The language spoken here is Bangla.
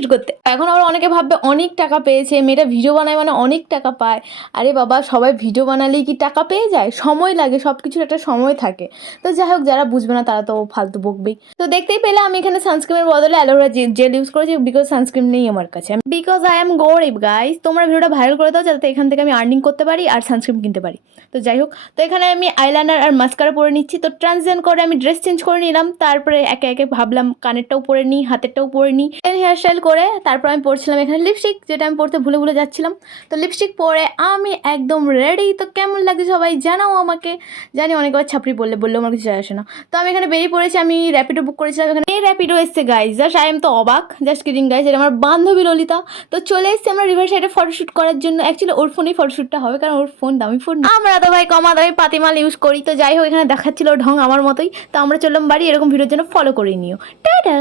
ফটোশ্যুট করতে। এখন আবার অনেকে ভাববে অনেক টাকা পেয়েছে, মেয়েটা ভিডিও বানায় মানে অনেক টাকা পায়। আরে বাবা, সবাই ভিডিও বানালেই কি টাকা পেয়ে যায়? সময় লাগে, সব কিছুর একটা সময় থাকে। তো যাই হোক, যারা বুঝবে না তারা তো ফালতু বকবেই। তো দেখতেই পেলে আমি এখানে সানস্ক্রিনের বদলে অ্যালোভেরা জেল ইউজ করেছি, বিকজ সানস্ক্রিন নেই আমার কাছে, বিকজ আই এম গরিব গাইস। তোমরা ভিডিওটা ভাইরাল করে দাও যাতে এখান থেকে আমি আর্নিং করতে পারি আর সানস্ক্রিন কিনতে পারি। তো যাই হোক, তো এখানে আমি আইলাইনার আর মাস্কারা পরে নিচ্ছি। তো ট্রানজিশন করে আমি ড্রেস চেঞ্জ করে নিলাম, তারপরে একে একে ভাবলাম কানেরটাও পরে নিই, হাতেরটাও পরে নিই, হেয়ার স্টাইল করে তারপর আমি পরছিলাম এখানে লিপস্টিক, যেটা আমি পরতে ভুলে ভুলে যাচ্ছিলাম। তো লিপস্টিক পরে আমি একদম রেডি। তো কেমন লাগে সবাই জানাও আমাকে। জানি অনেকবার ছাপড়ি বললেও আমার কিছু যায় আসে না। তো আমি এখানে বেরিয়ে পড়েছি, আমি র্যাপিডো বুক করেছিলাম, এখানে এই র্যাপিডো এসছে গাইজ। জাস্ট আই এম তো অবাক, জাস্ট কিডিং গাইজ, এটা আমার বান্ধবী ললিতা। তো চলে এসছি আমরা রিভার সাইডে ফটোশ্যুট করার জন্য। অ্যাকচুয়ালি ওর ফোনেই ফটোশ্যুটটা হবে, কারণ ওর ফোন দামি ফোন, আমরা তো ভাই কমা দামি পাতিমাল ইউজ করি। তো যাই হোক, এখানে দেখাচ্ছিল ঢং আমার মতোই। তো আমরা চললাম বাড়ি, এরকম ভিডিওর জন্য ফলো করে নিও। টাটা।